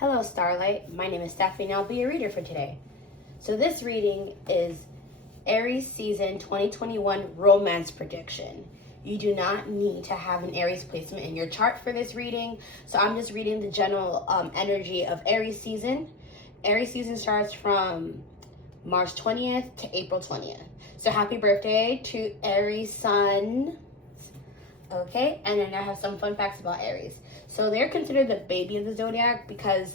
Hello, Starlight. My name is Stephanie, and I'll be your reader for today. So this reading is Aries season 2021 romance prediction. You do not need to have an Aries placement in your chart for this reading, so I'm just reading the general energy of Aries season. Aries season starts from March 20th to April 20th. So happy birthday to Aries sun. Okay, and then I have some fun facts about Aries. So they're considered the baby of the zodiac because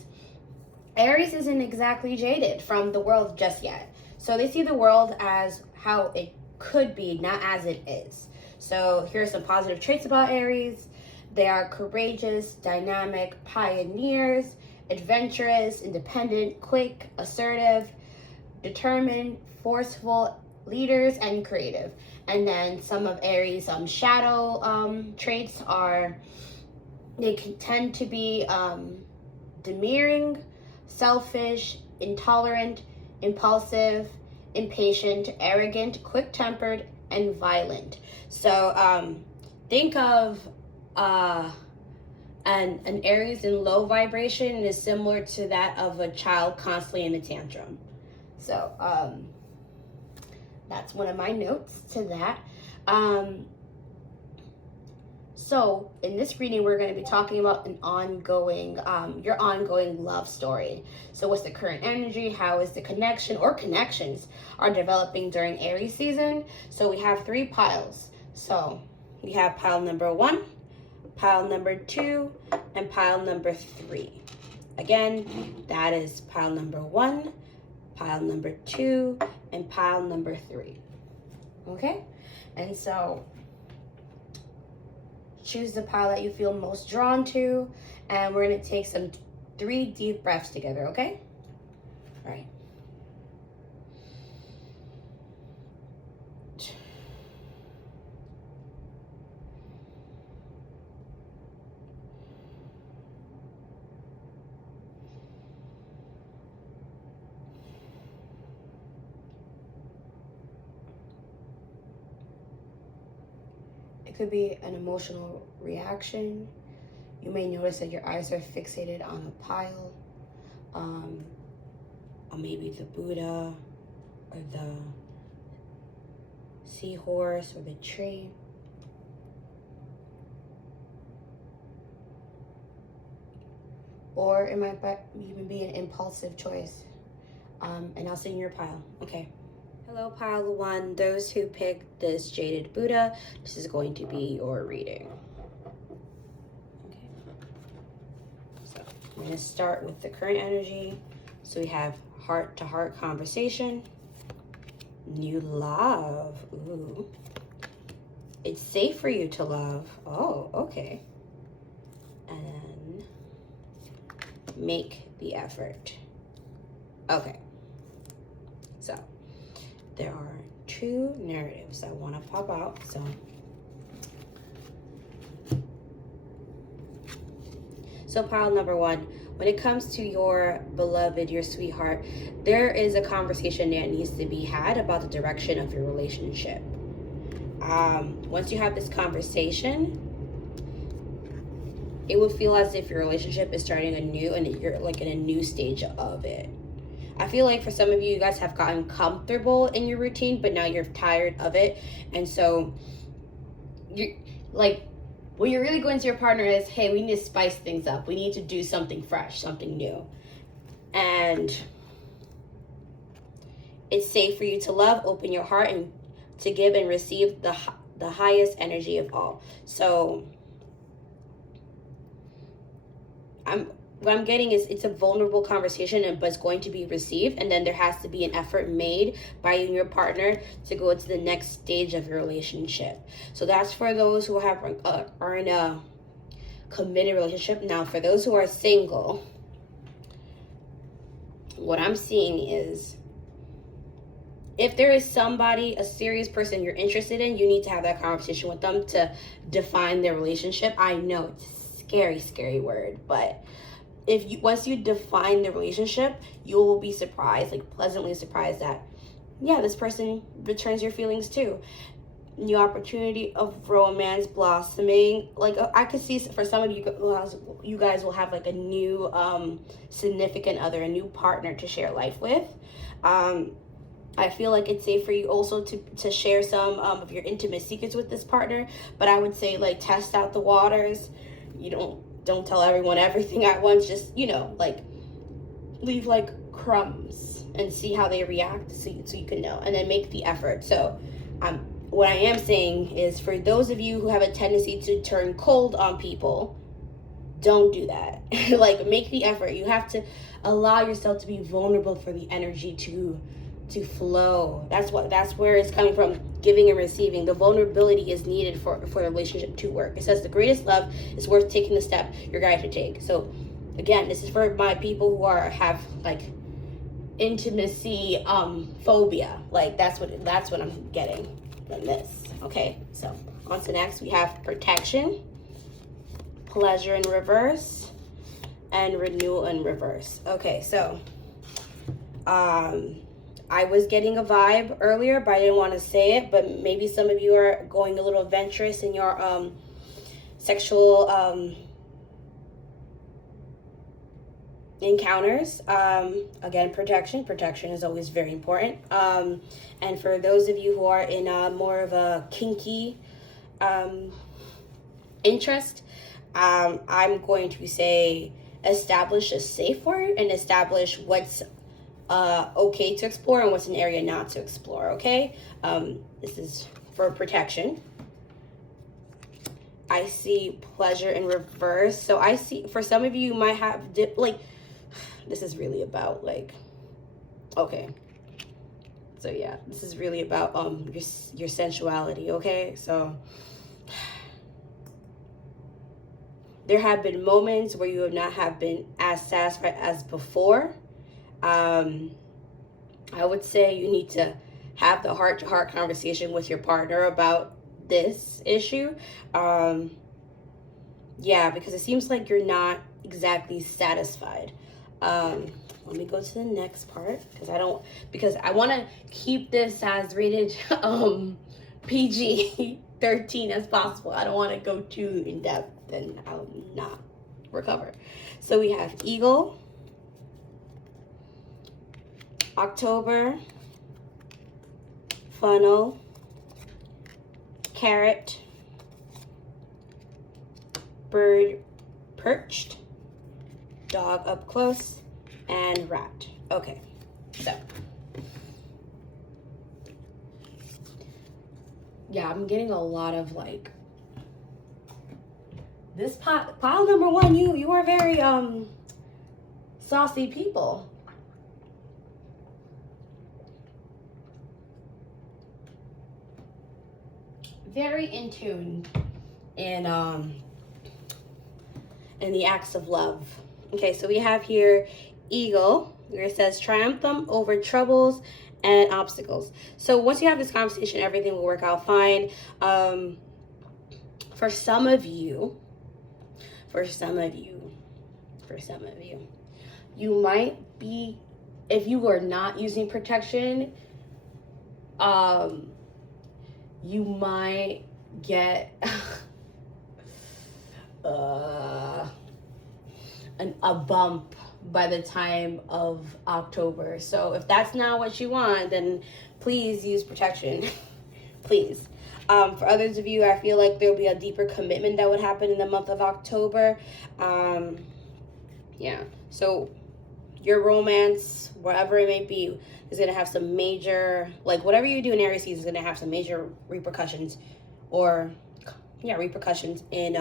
Aries isn't exactly jaded from the world just yet. So they see the world as how it could be, not as it is. So here are some positive traits about Aries. They are courageous, dynamic, pioneers, adventurous, independent, quick, assertive, determined, forceful, leaders, and creative. And then some of Aries' shadow traits are they can tend to be demurring, selfish, intolerant, impulsive, impatient, arrogant, quick-tempered, and violent. So think of an Aries in low vibration is similar to that of a child constantly in a tantrum. So that's one of my notes to that. So in this reading, we're going to be talking about an ongoing, your ongoing love story. So what's the current energy? How is the connection or connections are developing during Aries season? So we have 3 piles. So we have pile number 1, pile number 2, and pile number 3. Again, that is pile number 1, pile number 2, and pile number 3. Okay? And so choose the pile that you feel most drawn to, and we're going to take some 3 deep breaths together, okay? All right. It could be an emotional reaction. You may notice that your eyes are fixated on a pile, or maybe the Buddha, or the seahorse, or the tree. Or it might even be an impulsive choice. And I'll sing your pile. Okay. Hello, pile 1. Those who picked this jaded Buddha, this is going to be your reading. Okay. So I'm going to start with the current energy. So we have heart-to-heart conversation. New love. Ooh. It's safe for you to love. Oh, okay. And then make the effort. Okay. So there are 2 narratives I want to pop out. So pile number 1, when it comes to your beloved, your sweetheart, there is a conversation that needs to be had about the direction of your relationship. Once you have this conversation, it will feel as if your relationship is starting anew and you're like in a new stage of it. I feel like for some of you, you guys have gotten comfortable in your routine, but now you're tired of it. And so you like what you're really going to your partner is, hey, we need to spice things up. We need to do something fresh, something new. And it's safe for you to love, open your heart, and to give and receive the highest energy of all. So what I'm getting is it's a vulnerable conversation, but it's going to be received, and then there has to be an effort made by you and your partner to go to the next stage of your relationship. So that's for those who are in a committed relationship. Now, for those who are single, what I'm seeing is if there is somebody, a serious person you're interested in, you need to have that conversation with them to define their relationship. I know it's a scary, scary word, but once you define the relationship, you will be surprised, like pleasantly surprised that, yeah, this person returns your feelings too. new opportunity of romance blossoming. Like I could see for some of you guys will have like a new significant other, a new partner to share life with. I feel like it's safe for you also to share some of your intimate secrets with this partner, but I would say like test out the waters. You don't tell everyone everything at once. Just, you know, like leave like crumbs and see how they react, so you can know, and then make the effort. So what I am saying is, for those of you who have a tendency to turn cold on people, don't do that. Like, make the effort. You have to allow yourself to be vulnerable for the energy to flow. That's where it's coming from. Giving and receiving. The vulnerability is needed for the relationship to work. It says the greatest love is worth taking the step you're guided to take. So again, this is for my people who have like intimacy phobia. Like that's what I'm getting from this. Okay, so on to next. We have protection, pleasure in reverse, and renewal in reverse. Okay, so I was getting a vibe earlier, but I didn't want to say it. But maybe some of you are going a little adventurous in your sexual encounters. Again, protection is always very important. And for those of you who are in more of a kinky interest, I'm going to say establish a safe word and establish what's okay to explore and what's an area not to explore. Okay, this is for protection. I see pleasure in reverse. So I see for some of you might have like, this is really about like, okay, so yeah, this is really about your sensuality. Okay, so there have been moments where you have not have been as satisfied as before. I would say you need to have the heart-to-heart conversation with your partner about this issue. Yeah, because it seems like you're not exactly satisfied. Let me go to the next part because I want to keep this as rated PG-13 as possible. I don't want to go too in depth and I'll not recover. So we have eagle, October, funnel, carrot, bird perched, dog up close, and rat. Okay, so yeah, I'm getting a lot of like this pile number one. You are very saucy people. Very in tune in the acts of love. Okay, so we have here eagle, where it says triumphant over troubles and obstacles. So once you have this conversation, everything will work out fine. For some of you, you might be, if you are not using protection, you might get a bump by the time of October. So if that's not what you want, then please use protection. Please. For others of you, I feel like there'll be a deeper commitment that would happen in the month of October. Yeah. So your romance, wherever it may be, is going to have some major, like whatever you do in Aries season is going to have some major repercussions in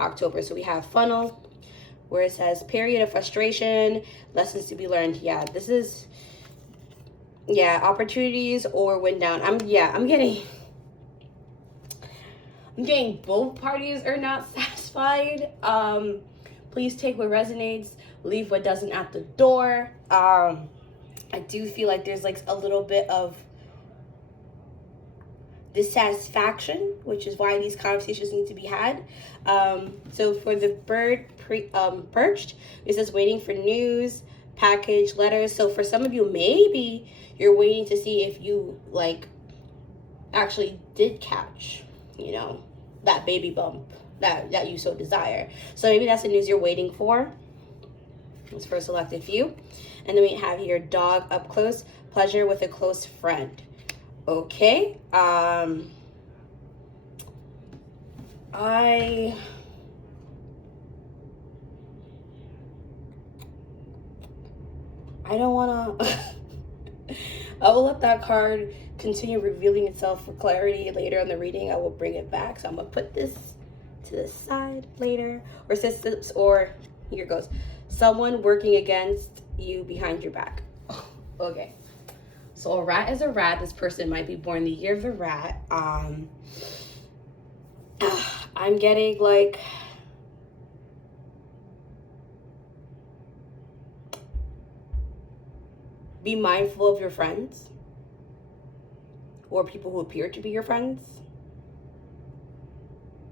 October. So we have funnel, where it says period of frustration, lessons to be learned. Yeah, this is, yeah, opportunities or wind down. I'm getting both parties are not satisfied. Please take what resonates, leave what doesn't at the door. I do feel like there's like a little bit of dissatisfaction, which is why these conversations need to be had. So for the bird perched, it says waiting for news, package, letters. So for some of you, maybe you're waiting to see if you like actually did catch, you know, that baby bump that you so desire. So maybe that's the news you're waiting for. It's for a selected few. And then we have here dog up close, pleasure with a close friend. Okay. I don't want to I will let that card continue revealing itself for clarity later in the reading. I will bring it back. So I'm going to put this to the side later. Or here it goes. Someone working against you behind your back. Okay. So a rat is a rat. This person might be born the year of the rat. I'm getting like... Be mindful of your friends or people who appear to be your friends.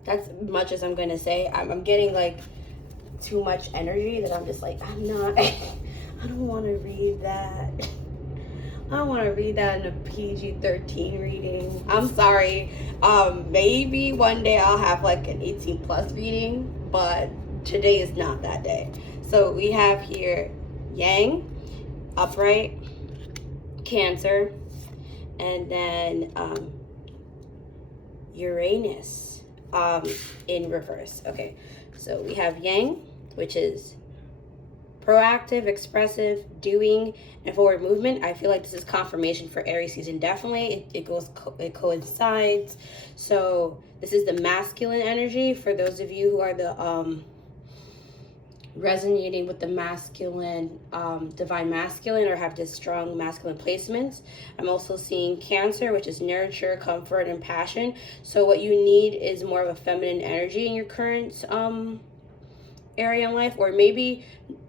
That's as much as I'm gonna say. I'm getting like too much energy that I'm just like, I'm not, I don't want to read that. I don't want to read that in a PG-13 reading. I'm sorry. Maybe one day I'll have like an 18 plus reading, but today is not that day. So we have here Yang, upright, Cancer, and then Uranus in reverse. Okay, so we have Yang, which is proactive, expressive, doing, and forward movement. I feel like this is confirmation for Aries season. Definitely, it coincides. So this is the masculine energy for those of you who are the resonating with the masculine, divine masculine, or have just strong masculine placements. I'm also seeing Cancer, which is nurture, comfort, and passion. So what you need is more of a feminine energy in your current area in life, or maybe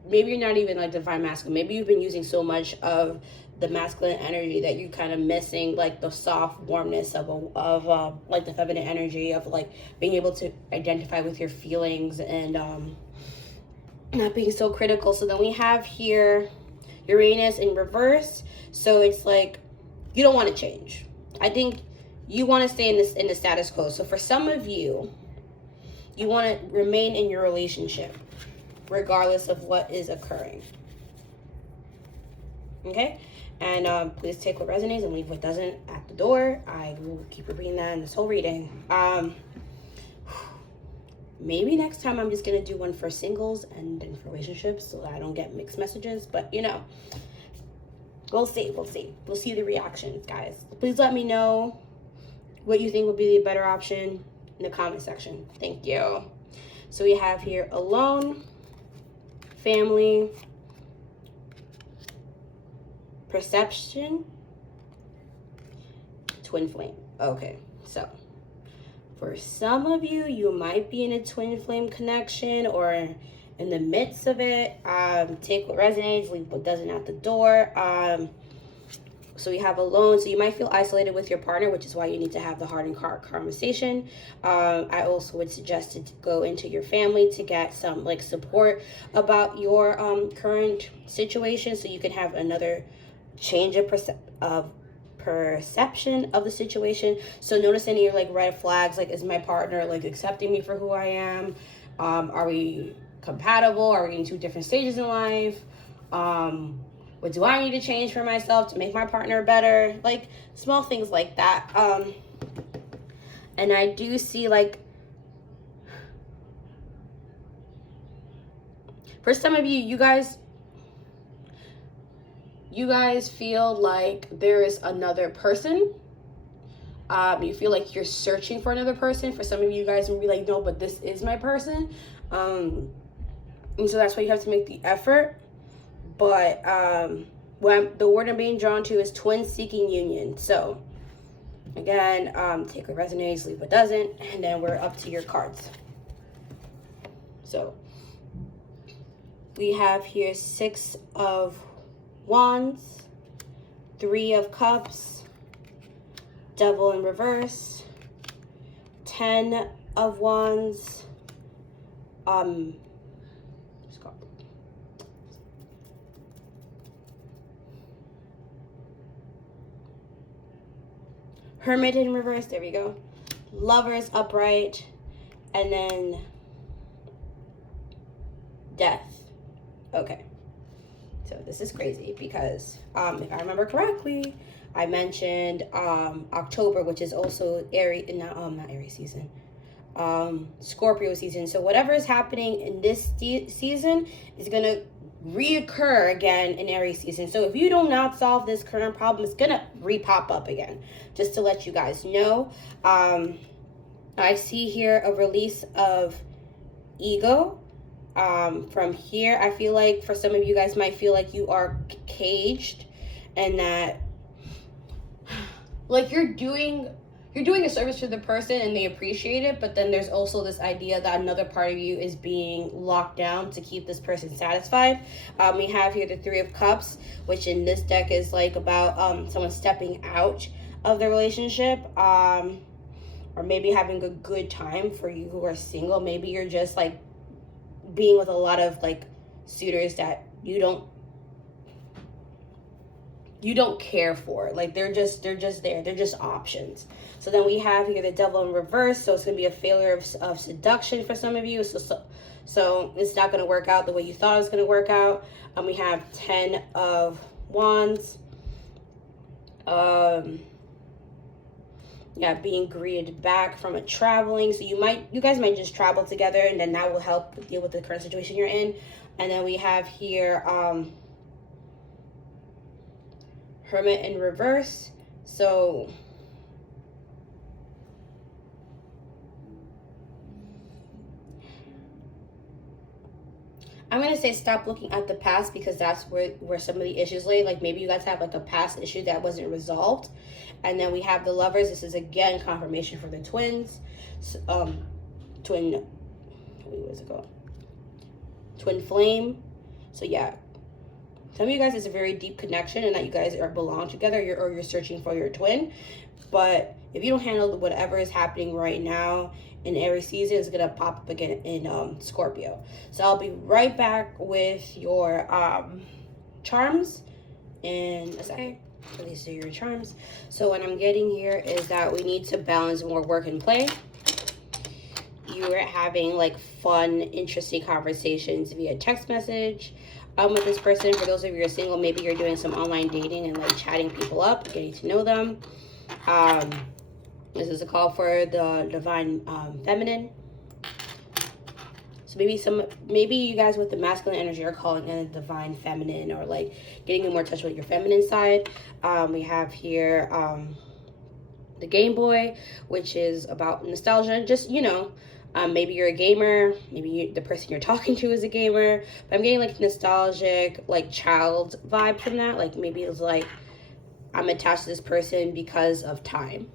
you're not even like divine masculine. Maybe you've been using so much of the masculine energy that you're kind of missing like the soft warmness of like the feminine energy of like being able to identify with your feelings and not being so critical. So then we have here Uranus in reverse. So it's like you don't want to change. I think you want to stay in the status quo. So for some of you, you want to remain in your relationship regardless of what is occurring. Okay? And please take what resonates and leave what doesn't at the door. I will keep repeating that in this whole reading. Maybe next time I'm just going to do one for singles and then for relationships so that I don't get mixed messages. But, you know, we'll see. We'll see. We'll see the reactions, guys. Please let me know what you think would be the better option in the comment section. Thank you. So we have here alone, family, perception, twin flame. Okay, so for some of you, you might be in a twin flame connection or in the midst of it. Take what resonates, leave what doesn't at the door. So we have alone. So you might feel isolated with your partner, which is why you need to have the heart and heart conversation. I also would suggest to go into your family to get some like support about your current situation, so you can have another change of perception of the situation. So notice any like red flags, like is my partner like accepting me for who I am? Are we compatible? Are we in two different stages in life? What do I need to change for myself to make my partner better? Like small things like that. And I do see like for some of you, you guys feel like there is another person. You feel like you're searching for another person. For some of you guys will be like, no, but this is my person. And so that's why you have to make the effort. But the word I'm being drawn to is twin seeking union. So again, take what resonates, leave what doesn't, and then we're up to your cards. So we have here 6 of Wands, 3 of Cups, Devil in reverse, 10 of Wands, Hermit in reverse, there we go. Lovers upright, and then Death. Okay. So this is crazy because if I remember correctly, I mentioned October, which is also Aries, not Aries season, Scorpio season. So whatever is happening in this season is gonna reoccur again in Aries season. So if you do not solve this current problem, it's gonna re-pop up again. Just to let you guys know. I see here a release of ego. From here, I feel like for some of you guys might feel like you are caged, and that like you're doing a service to the person and they appreciate it, but then there's also this idea that another part of you is being locked down to keep this person satisfied. We have here the Three of Cups, which in this deck is like about someone stepping out of the relationship, or maybe having a good time. For you who are single, maybe you're just like being with a lot of like suitors that you don't care for. Like they're just there, they're just options. So then we have here the Devil in reverse, so it's gonna be a failure of seduction for some of you. So it's not gonna work out the way you thought it was gonna work out. We have 10 of Wands. Yeah, being greeted back from a traveling. So you guys might just travel together, and then that will help deal with the current situation you're in. And then we have here Hermit in reverse. So I'm gonna say stop looking at the past, because that's where some of the issues lay. Like maybe you guys have like a past issue that wasn't resolved. And then we have the Lovers. This is again confirmation for the twins. Twin flame. So yeah, some of you guys, it's a very deep connection, and that you guys belong together, or you're searching for your twin. But if you don't handle whatever is happening right now in Aries season, it's gonna pop up again in Scorpio. So I'll be right back with your charms in a second. So these are your charms. So what I'm getting here is that we need to balance more work and play. You are having like fun, interesting conversations via text message with this person. For those of you who are single, maybe you're doing some online dating and like chatting people up, getting to know them. This is a call for the divine feminine. So maybe you guys with the masculine energy are calling in a divine feminine, or like getting in more touch with your feminine side. We have here the Game Boy, which is about nostalgia. Just, maybe you're a gamer, maybe the person you're talking to is a gamer, but I'm getting like nostalgic, like child vibe from that. Like maybe it's like I'm attached to this person because of time.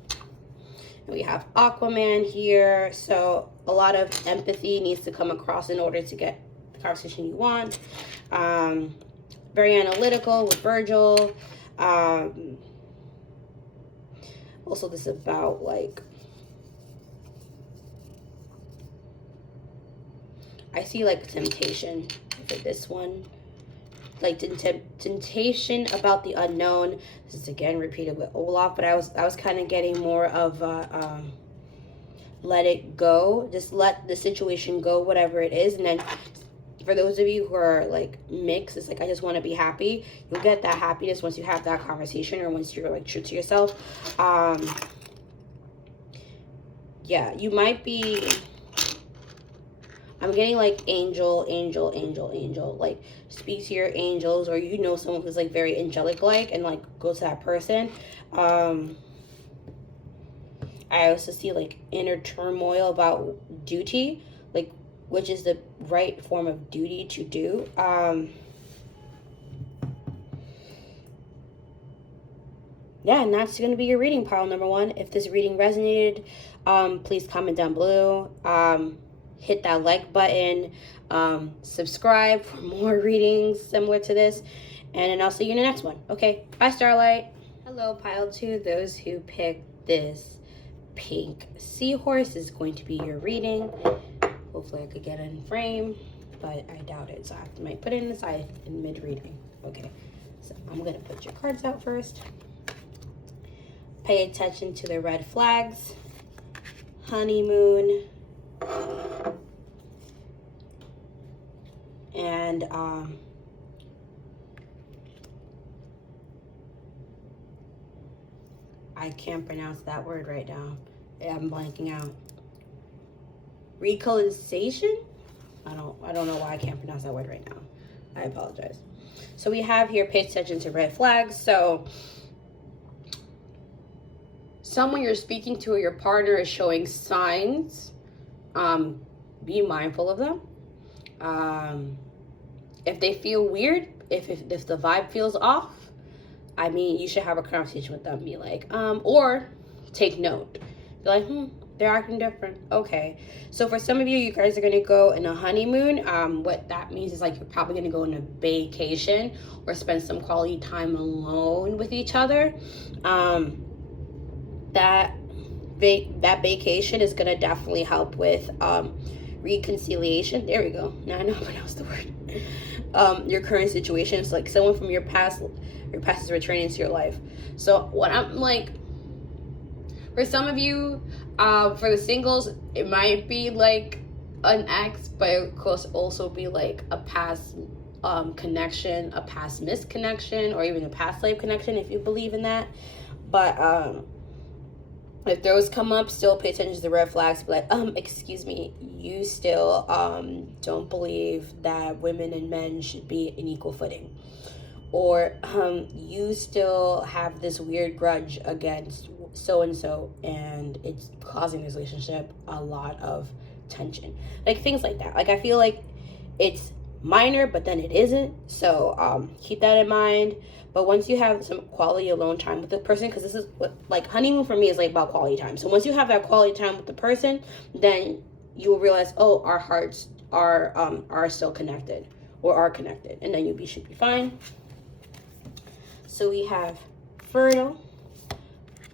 And we have Aquaman here, so a lot of empathy needs to come across in order to get the conversation you want. Very analytical with Virgil. Also, this is about like, I see like temptation for this one, like temptation about the unknown. This is again repeated with Olaf, but I was kind of getting more of let it go, just let the situation go, whatever it is. And then for those of you who are like mixed, it's like I just want to be happy. You'll get that happiness once you have that conversation, or once you're like true to yourself. Yeah, you might be, I'm getting like angel, like speak to your angels, or someone who's like very angelic like, and like go to that person. I also see like inner turmoil about duty, like which is the right form of duty to do. Yeah, and that's going to be your reading, pile number one. If this reading resonated, please comment down below. Hit that like button. Subscribe for more readings similar to this. And then I'll see you in the next one. Okay, bye, Starlight. Hello, pile two. Those who picked this pink seahorse is going to be your reading. Hopefully I could get it in frame, but I doubt it. So I might put it in the side in mid-reading. Okay, so I'm going to put your cards out first. Pay attention to the red flags. Honeymoon. And I can't pronounce that word right now. I'm blanking out. Reconciliation? I don't know why I can't pronounce that word right now. I apologize. So we have here, pay attention to red flags. So someone you're speaking to or your partner is showing signs. Be mindful of them. If they feel weird, if the vibe feels off, I mean, you should have a conversation with them. Be like, or take note. Be like, they're acting different. Okay. So for some of you, you guys are going to go in a honeymoon. What that means is like you're probably going to go on a vacation or spend some quality time alone with each other. That vacation is going to definitely help with reconciliation. There we go. Now I know how to pronounce the word. Your current situation is like someone from your past is returning to your life. So what I'm like, for some of you, for the singles, it might be like an ex, but it could also be like a past connection, a past misconnection, or even a past life connection if you believe in that. But if those come up, still pay attention to the red flags. Be like, excuse me, you still don't believe that women and men should be in equal footing. Or you still have this weird grudge against so-and-so, and it's causing this relationship a lot of tension. Like things like that. Like I feel like it's minor, but then it isn't. So keep that in mind. But once you have some quality alone time with the person, because this is what, like, honeymoon for me is like about quality time. So once you have that quality time with the person, then you will realize, oh, our hearts are still connected or are connected, and then you should be fine. So we have fertile,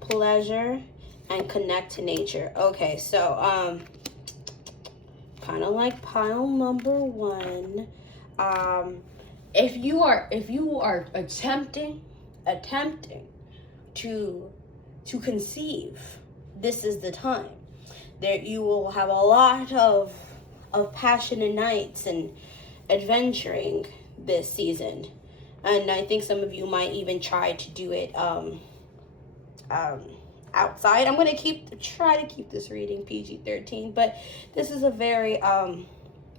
pleasure, and connect to nature. Okay, so kind of like pile number one. If you are attempting to conceive, this is the time. There you will have a lot of passionate nights and adventuring this season. And I think some of you might even try to do it outside. I'm gonna try to keep this reading PG-13, but this is a very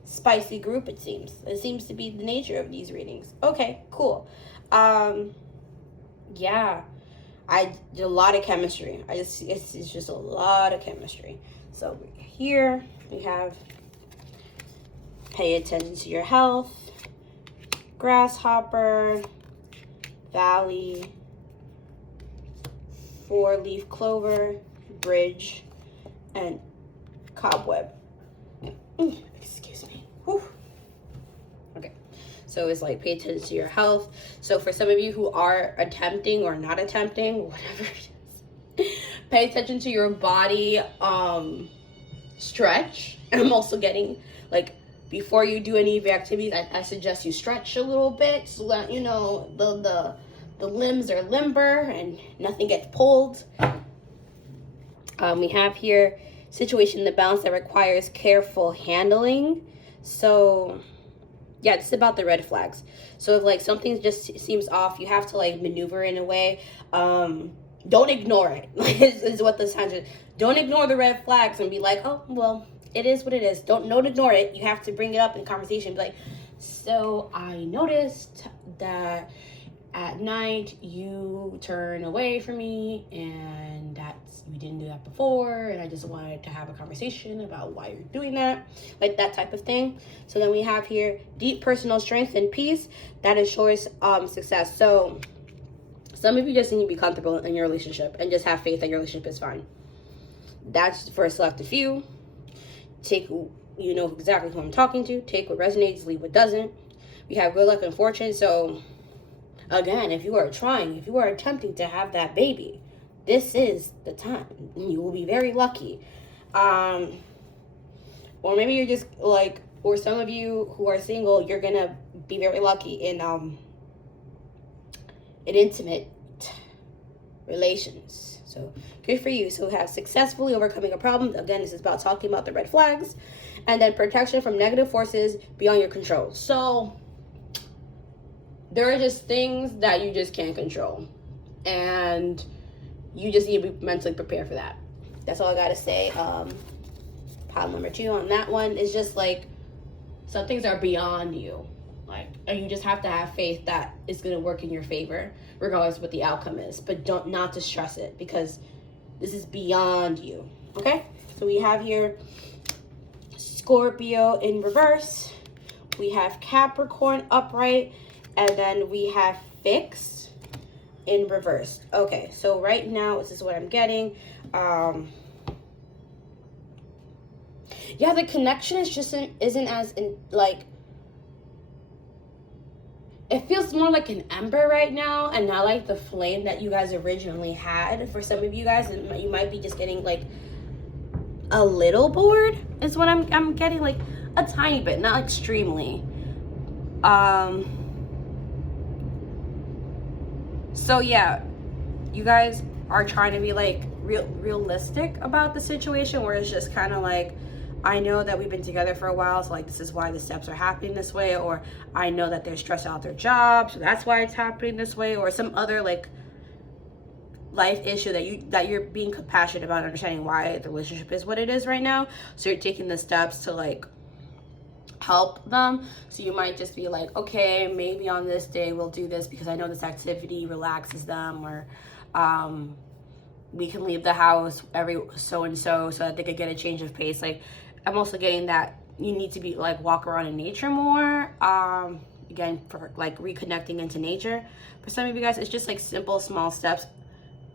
spicy group. It seems to be the nature of these readings. Okay, cool. Yeah, I did a lot of chemistry. It's just a lot of chemistry. So here we have pay attention to your health, grasshopper, valley, 4-leaf clover, bridge, and cobweb. Excuse me. Whew. Okay, so it's like pay attention to your health. So for some of you who are attempting or not attempting, whatever it is, pay attention to your body stretch. And I'm also getting, like, before you do any of your activities, I suggest you stretch a little bit so that, you know, the limbs are limber and nothing gets pulled. We have here situation, the balance that requires careful handling. So yeah, it's about the red flags. So if like something just seems off, you have to like maneuver in a way. Don't ignore it. is what this time is. Don't ignore the red flags and be like, oh, well, it is what it is. Don't ignore it. You have to bring it up in conversation. Be like, so I noticed that at night you turn away from me, and that's, you didn't do that before, and I just wanted to have a conversation about why you're doing that, like that type of thing. So then we have here deep personal strength and peace that ensures success. So some of you just need to be comfortable in your relationship and just have faith that your relationship is fine. That's for a selected few. Take, you know exactly who I'm talking to. Take what resonates, leave what doesn't. We have good luck and fortune. So again, if you are attempting to have that baby, this is the time. You will be very lucky. Or maybe you're just like, or some of you who are single, you're gonna be very lucky in intimate relations. So good for you. So we have successfully overcoming a problem. Again, this is about talking about the red flags. And then protection from negative forces beyond your control. So there are just things that you just can't control. And you just need to be mentally prepared for that. That's all I got to say. Pile number 2 on that one is just like, some things are beyond you. Like, and you just have to have faith that it's going to work in your favor, regardless of what the outcome is. But not to stress it, because this is beyond you. Okay? So we have here Scorpio in reverse. We have Capricorn upright. And then we have fixed in reverse. Okay, so right now, this is what I'm getting. Yeah, the connection is just isn't as like, it feels more like an ember right now, and not like the flame that you guys originally had. For some of you guys, you might be just getting like a little bored, is what I'm getting, like a tiny bit, not extremely. So yeah, you guys are trying to be like realistic about the situation, where it's just kind of like, I know that we've been together for a while, so like this is why the steps are happening this way, or I know that they're stressed out their job, so that's why it's happening this way, or some other like life issue that you're being compassionate about, understanding why the relationship is what it is right now. So you're taking the steps to like help them. So you might just be like, okay, maybe on this day we'll do this because I know this activity relaxes them, or we can leave the house every so and so that they could get a change of pace. Like, I'm also getting that you need to be like walk around in nature more, again, for like reconnecting into nature. For some of you guys, it's just like simple small steps.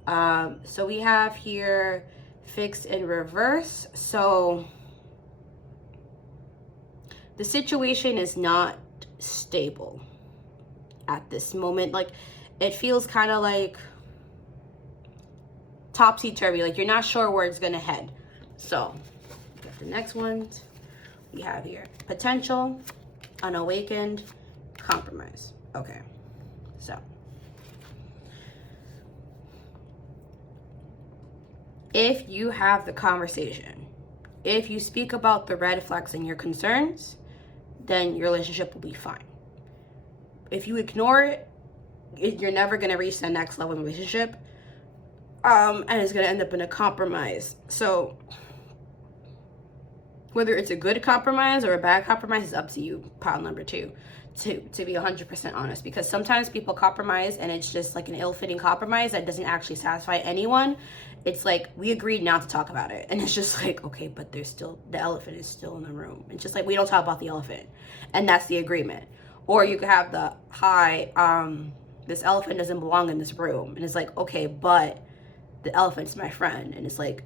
So we have here fixed in reverse. So the situation is not stable at this moment. Like, it feels kind of like topsy-turvy, like you're not sure where it's gonna head. So the next ones we have here: potential, unawakened, compromise. Okay, so if you have the conversation, if you speak about the red flags and your concerns, then your relationship will be fine. If you ignore it, you're never going to reach that next level in relationship, and it's going to end up in a compromise. So whether it's a good compromise or a bad compromise is up to you, pile number 2, to be 100% honest. Because sometimes people compromise and it's just like an ill-fitting compromise that doesn't actually satisfy anyone. It's like, we agreed not to talk about it, and it's just like, okay, but there's still, the elephant is still in the room. It's just like, we don't talk about the elephant, and that's the agreement. Or you could have the this elephant doesn't belong in this room, and it's like, okay, but the elephant's my friend. And it's like,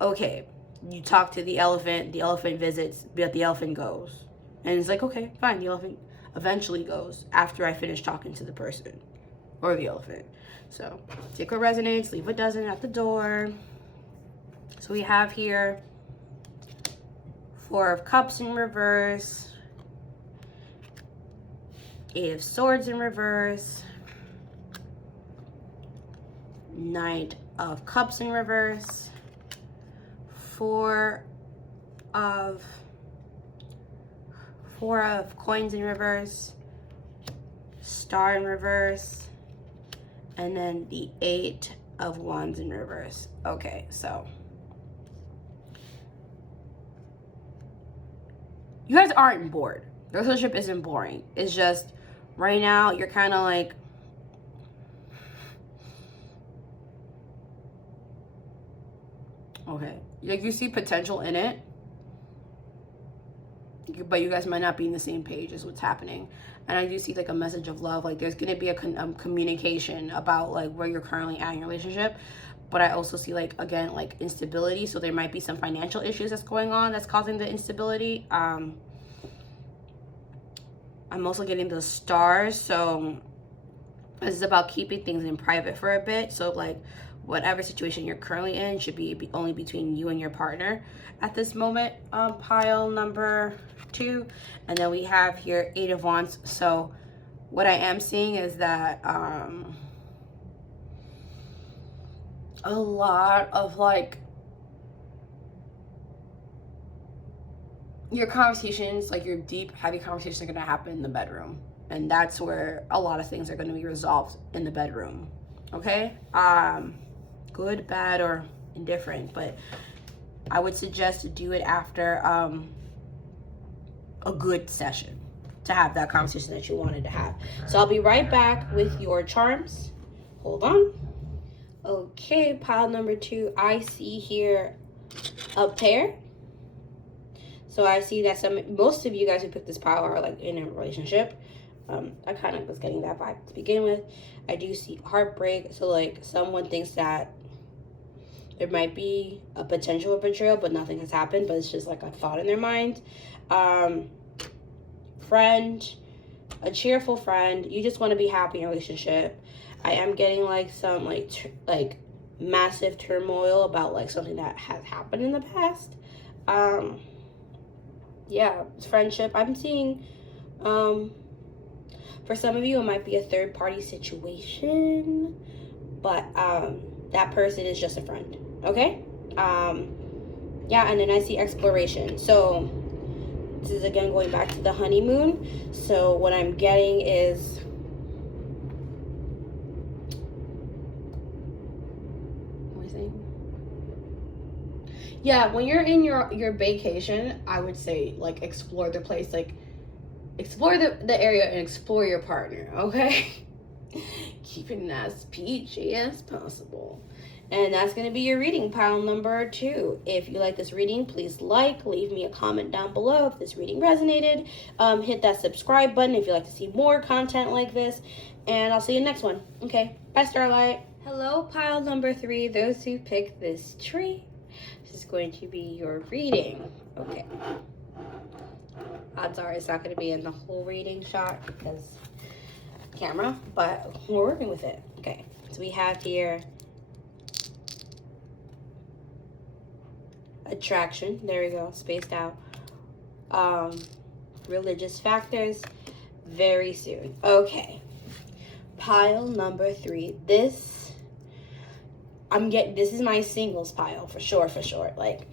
okay, you talk to the elephant visits, but the elephant goes. And it's like, okay, fine, the elephant eventually goes after I finish talking to the person or the elephant. So take what resonates, leave what doesn't at the door. So we have here 4 of Cups in reverse, 8 of Swords in reverse, Knight of Cups in reverse, 4 of Coins in reverse, Star in reverse, and then the 8 of Wands in reverse. Okay, so you guys aren't bored. The relationship isn't boring. It's just right now you're kind of like, okay, like you see potential in it, but you guys might not be in the same page as what's happening. And I do see like a message of love, like there's gonna be a communication about like where you're currently at in your relationship. But I also see like, again, like instability. So there might be some financial issues that's going on that's causing the instability. I'm also getting the stars. So this is about keeping things in private for a bit. So like whatever situation you're currently in should be only between you and your partner at this moment. Pile number 2. And then we have here 8 of Wands. So what I am seeing is that a lot of like your conversations, like your deep, heavy conversations are going to happen in the bedroom. And that's where a lot of things are going to be resolved, in the bedroom. Okay? Good, bad, or indifferent. But I would suggest to do it after a good session to have that conversation that you wanted to have. So I'll be right back with your charms. Hold on. Okay, pile number 2. I see here a pair. So I see that most of you guys who picked this pile are like in a relationship. I kind of was getting that vibe to begin with. I do see heartbreak. So like someone thinks that there might be a potential of betrayal, but nothing has happened, but it's just like a thought in their mind. Friend, a cheerful friend. You just want to be happy in a relationship. I am getting like some like massive turmoil about like something that has happened in the past. Yeah, friendship. I'm seeing, for some of you, it might be a third party situation, but that person is just a friend. Okay. Yeah, and then I see exploration. So this is again going back to the honeymoon. So what I'm getting is yeah, when you're in your vacation, I would say like explore the place, like explore the area and explore your partner, okay? Keeping it as PG as possible. And that's going to be your reading, pile number 2. If you like this reading, please leave me a comment down below if this reading resonated. Hit that subscribe button if you'd like to see more content like this. And I'll see you next one. Okay, bye, Starlight. Hello, pile number 3, those who picked this tree. This is going to be your reading. Okay. Odds are it's not going to be in the whole reading shot because camera, but we're working with it. Okay, so we have here attraction. There we go, spaced out. Religious factors, very soon. Okay, pile number 3. This is my singles pile for sure. Like,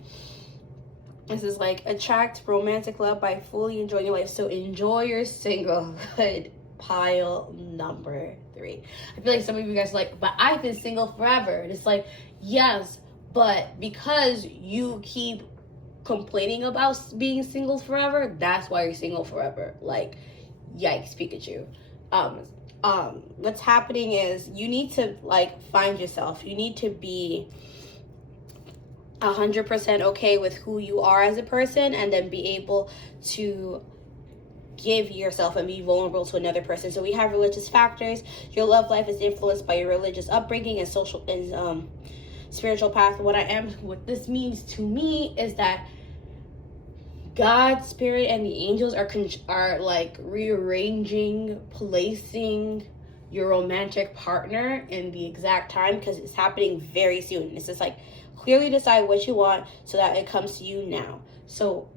this is like attract romantic love by fully enjoying your life. So enjoy your singlehood, pile number 3. I feel like some of you guys are like, but I've been single forever. And it's like, yes, but because you keep complaining about being single forever, that's why you're single forever. Like, yikes, Pikachu. What's happening is you need to like find yourself. You need to be 100% okay with who you are as a person, and then be able to give yourself and be vulnerable to another person. So we have religious factors. Your love life is influenced by your religious upbringing and social and spiritual path. What this means to me is that God, spirit, and the angels are like rearranging, placing your romantic partner in the exact time, because it's happening very soon. It's just like clearly decide what you want so that it comes to you now. So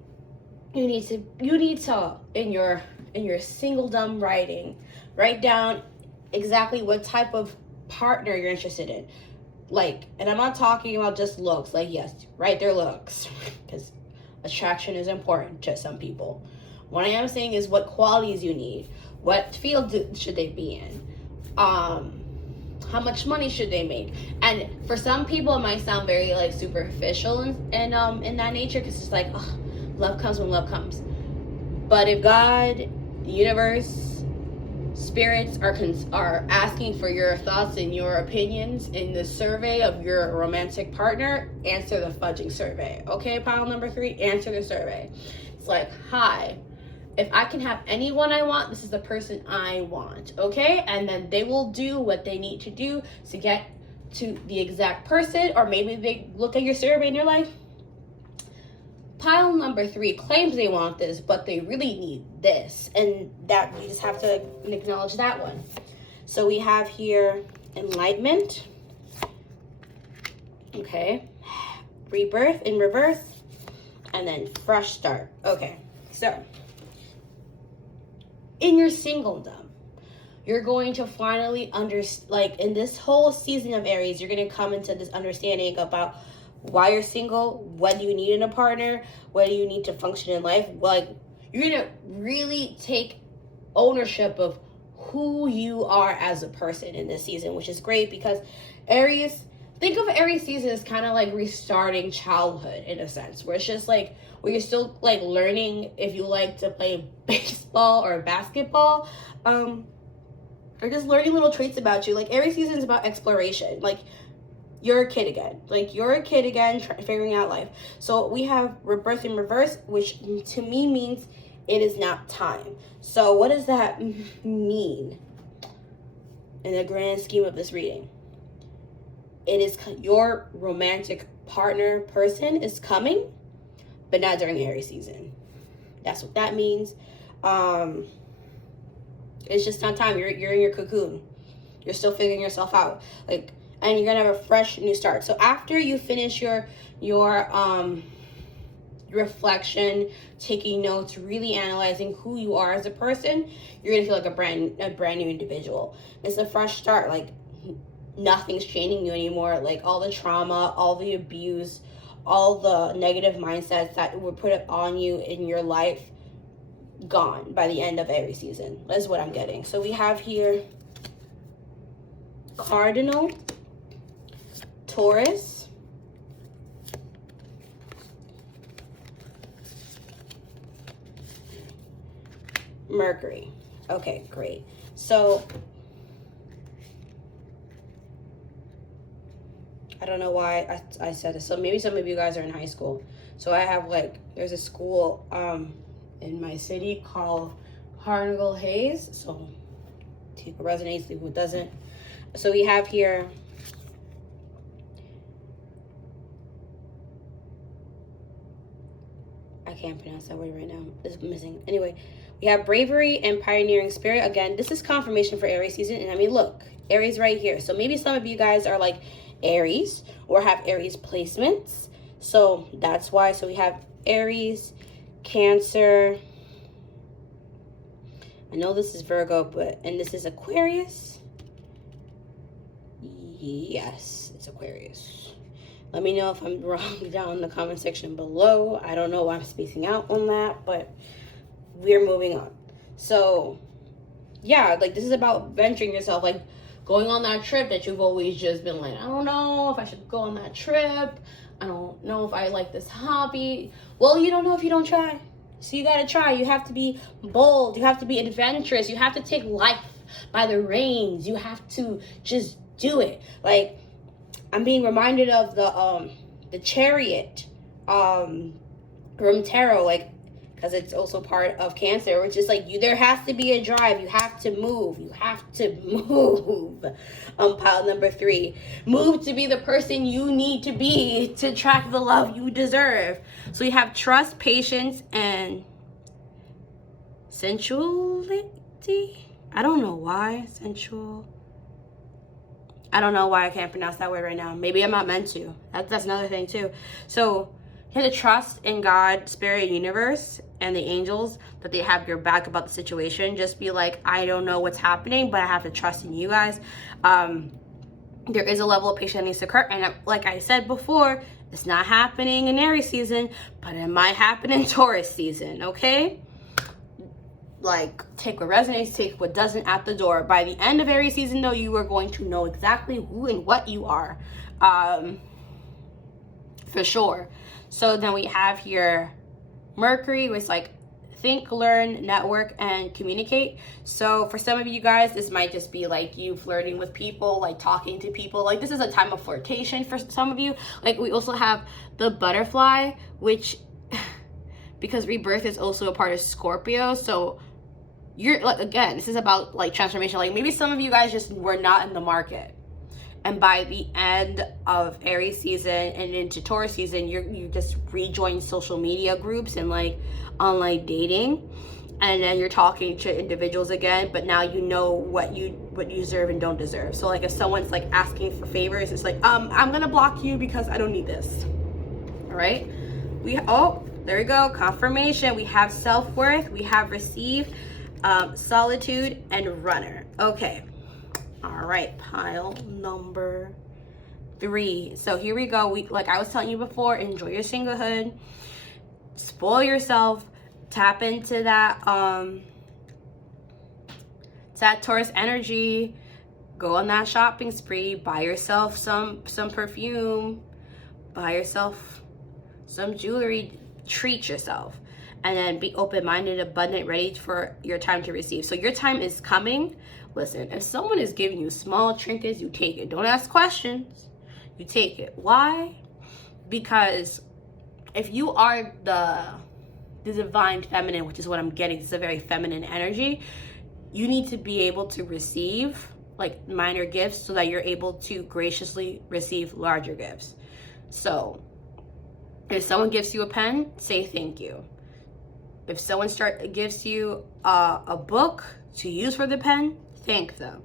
you need to in your singledom writing, write down exactly what type of partner you're interested in. Like, and I'm not talking about just looks. Like, yes, write their looks, because attraction is important to some people. What I am saying is what qualities you need. What field should they be in? How much money should they make? And for some people, it might sound very like superficial in that nature, because it's like, oh, love comes when love comes. But if God, the universe, spirits are asking for your thoughts and your opinions in the survey of your romantic partner, answer the fudging survey. Okay, pile number 3, answer the survey. It's like, hi, if I can have anyone I want, this is the person I want. Okay, and then they will do what they need to do to get to the exact person. Or maybe they look at your survey and they're like, pile number 3 claims they want this, but they really need this. And that you just have to acknowledge that one. So we have here enlightenment. Okay. Rebirth in reverse. And then fresh start. Okay. So in your singledom, you're going to finally like in this whole season of Aries, you're going to come into this understanding about why you're single, what do you need in a partner, what do you need to function in life. Like, you're going to really take ownership of who you are as a person in this season, which is great because Aries, think of Aries season as kind of like restarting childhood in a sense, where it's just like, where you're still like learning if you like to play baseball or basketball, or just learning little traits about you. Like, Aries season is about exploration. Like, you're a kid again. Like, you're a kid again, figuring out life. So we have rebirth in reverse, which to me means it is not time. So what does that mean in the grand scheme of this reading? It is your romantic partner person is coming, but not during Aries season. That's what that means. It's just not time. You're in your cocoon. You're still figuring yourself out. Like, and you're gonna have a fresh new start. So after you finish your reflection, taking notes, really analyzing who you are as a person, you're gonna feel like a brand new individual. It's a fresh start. Like, nothing's chaining you anymore. Like, all the trauma, all the abuse, all the negative mindsets that were put on you in your life, gone by the end of Aries season. That's what I'm getting. So we have here Cardinal, Taurus, Mercury. Okay, great. So I don't know why I said this. So maybe some of you guys are in high school. So I have like, there's a school in my city called Carnegie Hayes. So take what resonates, leave what doesn't. So we have here I can't pronounce that word right now. It's missing. Anyway, we have bravery and pioneering spirit. Again, this is confirmation for Aries season. And I mean, look, Aries right here. So maybe some of you guys are like Aries or have Aries placements. So that's why. So we have Aries, Cancer. I know this is Virgo, and this is Aquarius. Yes, it's Aquarius. Let me know if I'm wrong down in the comment section below. I don't know why I'm spacing out on that, but we're moving on. So yeah, like, this is about venturing yourself, like going on that trip that you've always just been like, I don't know if I should go on that trip. I don't know if I like this hobby. Well, you don't know if you don't try. So you gotta try. You have to be bold. You have to be adventurous. You have to take life by the reins. You have to just do it. Like, I'm being reminded of the Chariot from tarot, like, because it's also part of Cancer, which is like, there has to be a drive. You have to move. You have to move. Pile number 3, move to be the person you need to be to attract the love you deserve. So you have trust, patience, and sensuality. I don't know why sensual. I don't know why I can't pronounce that word right now. Maybe I'm not meant to. That's another thing too. So you have to trust in God, spirit, universe, and the angels that they have your back about the situation. Just be like, I don't know what's happening, but I have to trust in you guys. There is a level of patience that needs to occur. And like I said before, it's not happening in Aries season, but it might happen in Taurus season, okay? Like, take what resonates, take what doesn't at the door. By the end of Aries season, though, you are going to know exactly who and what you are, for sure. So then we have here Mercury, which is like think, learn, network, and communicate. So for some of you guys, this might just be like you flirting with people, like talking to people. Like, this is a time of flirtation for some of you. Like, we also have the butterfly, which because rebirth is also a part of Scorpio. So you're like, again, this is about like transformation. Like, maybe some of you guys just were not in the market, and by the end of Aries season and into Taurus season, you just rejoin social media groups and like online dating, and then you're talking to individuals again, but now you know what you deserve and don't deserve. So like, if someone's like asking for favors, it's like, I'm gonna block you because I don't need this. All right, there we go, confirmation. We have self-worth, we have receive. Solitude and runner. Okay. All right, pile number 3. So here we go. Like I was telling you before, enjoy your singlehood, spoil yourself, tap into that Taurus energy, go on that shopping spree, buy yourself some perfume, buy yourself some jewelry, treat yourself, and then be open-minded, abundant, ready for your time to receive. So your time is coming. Listen, if someone is giving you small trinkets, you take it. Don't ask questions. You take it. Why? Because if you are the divine feminine, which is what I'm getting, it's a very feminine energy, you need to be able to receive like minor gifts so that you're able to graciously receive larger gifts. So if someone gives you a pen, say thank you. If someone gives you a book to use for the pen, thank them.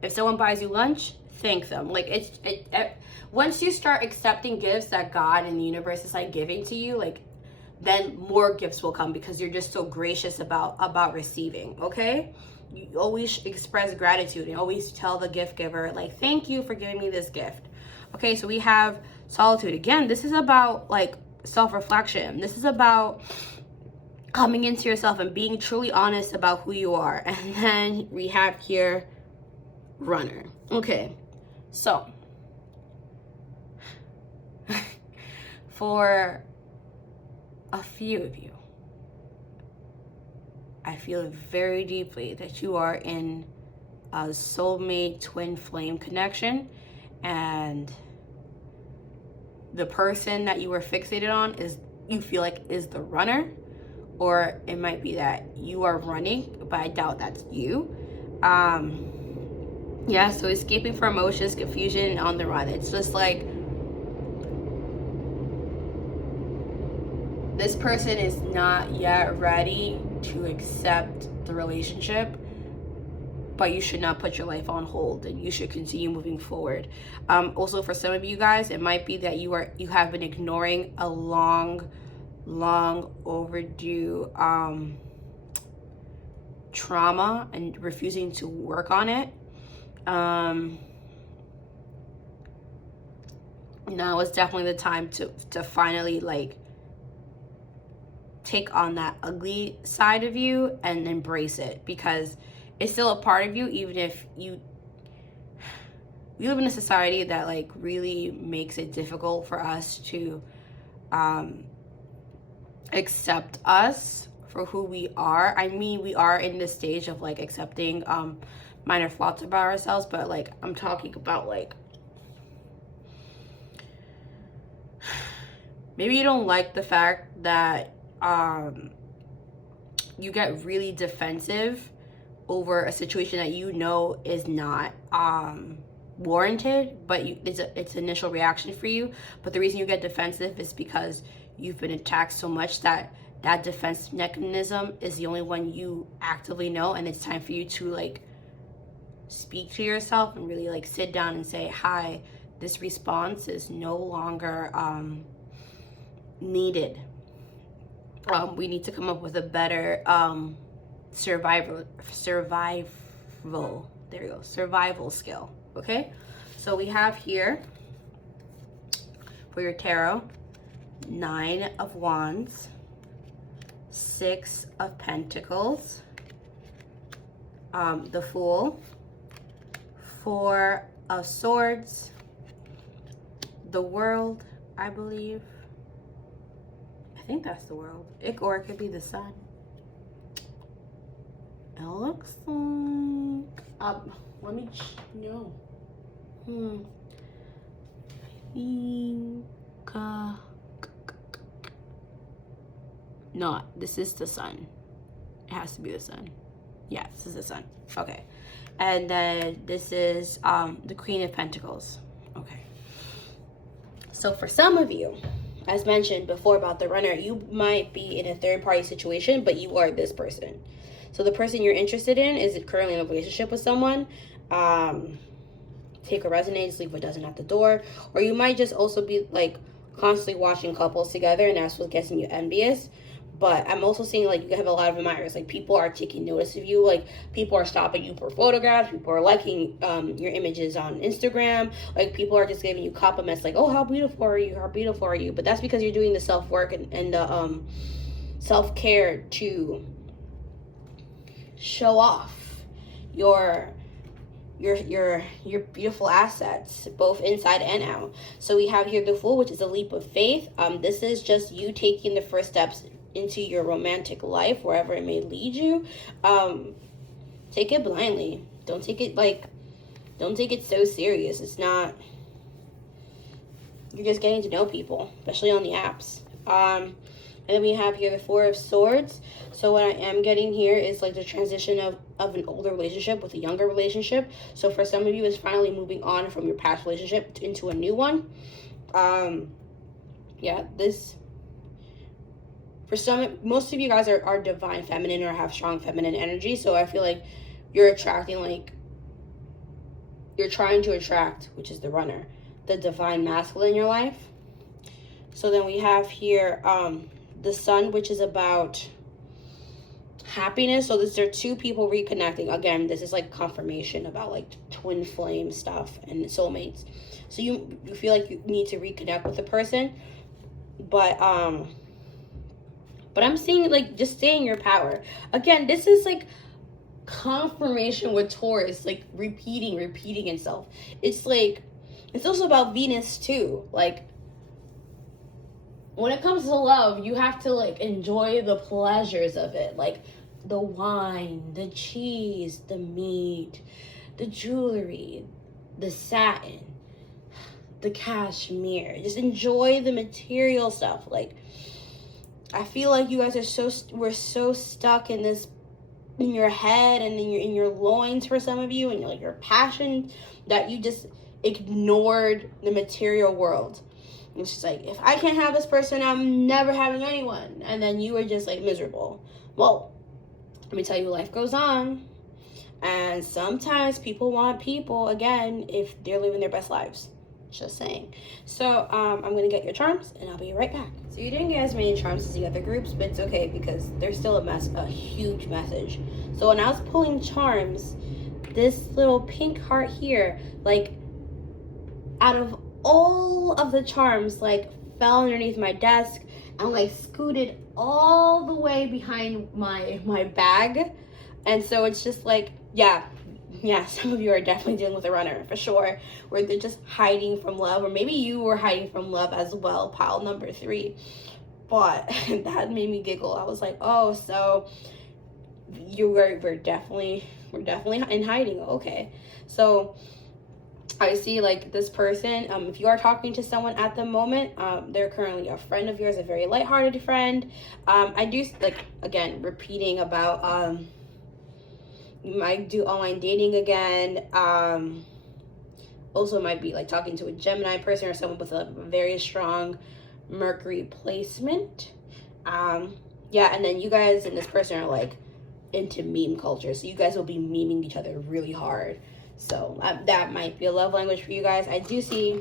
If someone buys you lunch, thank them. Like once you start accepting gifts that God and the universe is like giving to you, like then more gifts will come because you're just so gracious about receiving. Okay, you always express gratitude and always tell the gift giver like, thank you for giving me this gift. Okay, so we have solitude. Again, this is about like self-reflection. This is about coming into yourself and being truly honest about who you are. And then we have here runner. Okay, so for a few of you, I feel very deeply that you are in a soulmate twin flame connection, and the person that you were fixated on you feel like is the runner, or it might be that you are running, but I doubt that's you. Yeah, so escaping from emotions, confusion, and on the run. It's just like this person is not yet ready to accept the relationship, but you should not put your life on hold and you should continue moving forward. Also, for some of you guys, it might be that you have been ignoring a long overdue trauma and refusing to work on it. Now is definitely the time to finally like take on that ugly side of you and embrace it, because it's still a part of you, even if we live in a society that like really makes it difficult for us to accept us for who we are. I mean, we are in this stage of like accepting minor flaws about ourselves, but like I'm talking about like maybe you don't like the fact that you get really defensive over a situation that you know is not warranted, but it's an initial reaction for you. But the reason you get defensive is because you've been attacked so much that defense mechanism is the only one you actively know, and it's time for you to like speak to yourself and really like sit down and say, hi, this response is no longer needed. We need to come up with a better survival skill. Okay, so we have here for your tarot 9 of Wands, 6 of Pentacles, the Fool, 4 of Swords, the World, I believe. I think that's the World. Or it could be the Sun. It looks like... let me know. I think... no, this is the Sun. It has to be the Sun. Yeah, this is the Sun. Okay. And then this is the Queen of Pentacles. Okay. So for some of you, as mentioned before about the runner, you might be in a third-party situation, but you are this person. So the person you're interested in is currently in a relationship with someone. Take what resonates, leave what doesn't at the door. Or you might just also be like constantly watching couples together, and that's what gets you envious. but I'm also seeing like you have a lot of admirers. Like people are taking notice of you. Like people are stopping you for photographs. People are liking your images on Instagram. Like people are just giving you compliments. Like, oh, how beautiful are you? How beautiful are you? But that's because you're doing the self work and the self care to show off your beautiful assets, both inside and out. So we have here the Fool, which is a leap of faith. This is just you taking the first steps into your romantic life, wherever it may lead you. Take it blindly. Don't take it so serious. It's not, you're just getting to know people, especially on the apps. And then we have here the Four of Swords. So what I am getting here is like the transition of an older relationship with a younger relationship. So for some of you, it's finally moving on from your past relationship into a new one. Yeah, this, for most of you guys are divine feminine or have strong feminine energy. So I feel like you're attracting, like, you're trying to attract, which is the Runner, the divine masculine in your life. So then we have here the Sun, which is about happiness. So there are two people reconnecting. Again, this is like confirmation about like twin flame stuff and soulmates. So you feel like you need to reconnect with the person, but I'm seeing like just stay in your power. Again, this is like confirmation with Taurus, like repeating itself. It's like, it's also about Venus too. Like, when it comes to love, you have to like enjoy the pleasures of it, like the wine, the cheese, the meat, the jewelry, the satin, the cashmere. Just enjoy the material stuff. Like, I feel like you guys we're so stuck in this, in your head and in your loins for some of you, and like your passion, that you just ignored the material world. It's just like, if I can't have this person, I'm never having anyone. And then you were just like miserable. Well, let me tell you, life goes on. And sometimes people want people, again, if they're living their best lives. Just saying. So I'm going to get your charms and I'll be right back. So you didn't get as many charms as the other groups, but it's okay because there's still a huge message. So when I was pulling charms, this little pink heart here, like, out of all of the charms, like, fell underneath my desk and like scooted all the way behind my bag. And so it's just like, yeah, some of you are definitely dealing with a Runner for sure, where they're just hiding from love, or maybe you were hiding from love as well, pile number 3. But that made me giggle. I was like, oh, so we're definitely in hiding. Okay, so I see like this person, if you are talking to someone at the moment, they're currently a friend of yours, a very lighthearted friend. I do, like, again, repeating about, you might do online dating again. Also might be like talking to a Gemini person or someone with a very strong Mercury placement. Yeah, and then you guys and this person are like into meme culture. So you guys will be memeing each other really hard. So that might be a love language for you guys. I do see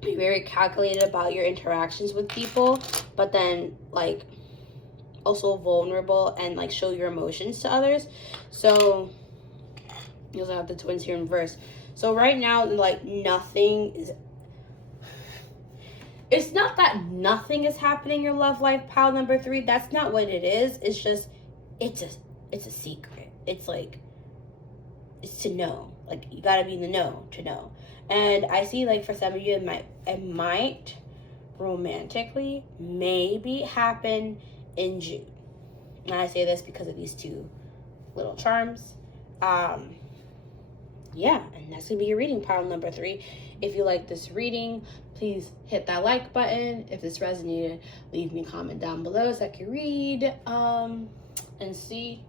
be very calculated about your interactions with people, but then like also vulnerable and like show your emotions to others. So you also have the Twins here in reverse. So right now, like, nothing is, it's not that nothing is happening in your love life, pile number 3. That's not what it is. It's just, it's a secret. It's like, it's to know. Like, you gotta be in the know to know. And I see, like, for some of you, it might romantically maybe happen in June. And I say this because of these 2 little charms. Yeah, and that's gonna be your reading, pile number 3. If you like this reading, please hit that like button. If this resonated, leave me a comment down below so I can read and see.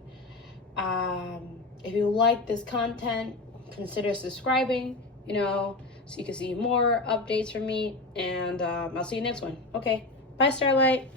If you like this content, consider subscribing, so you can see more updates from me. And I'll see you next one. Okay, bye, Starlight.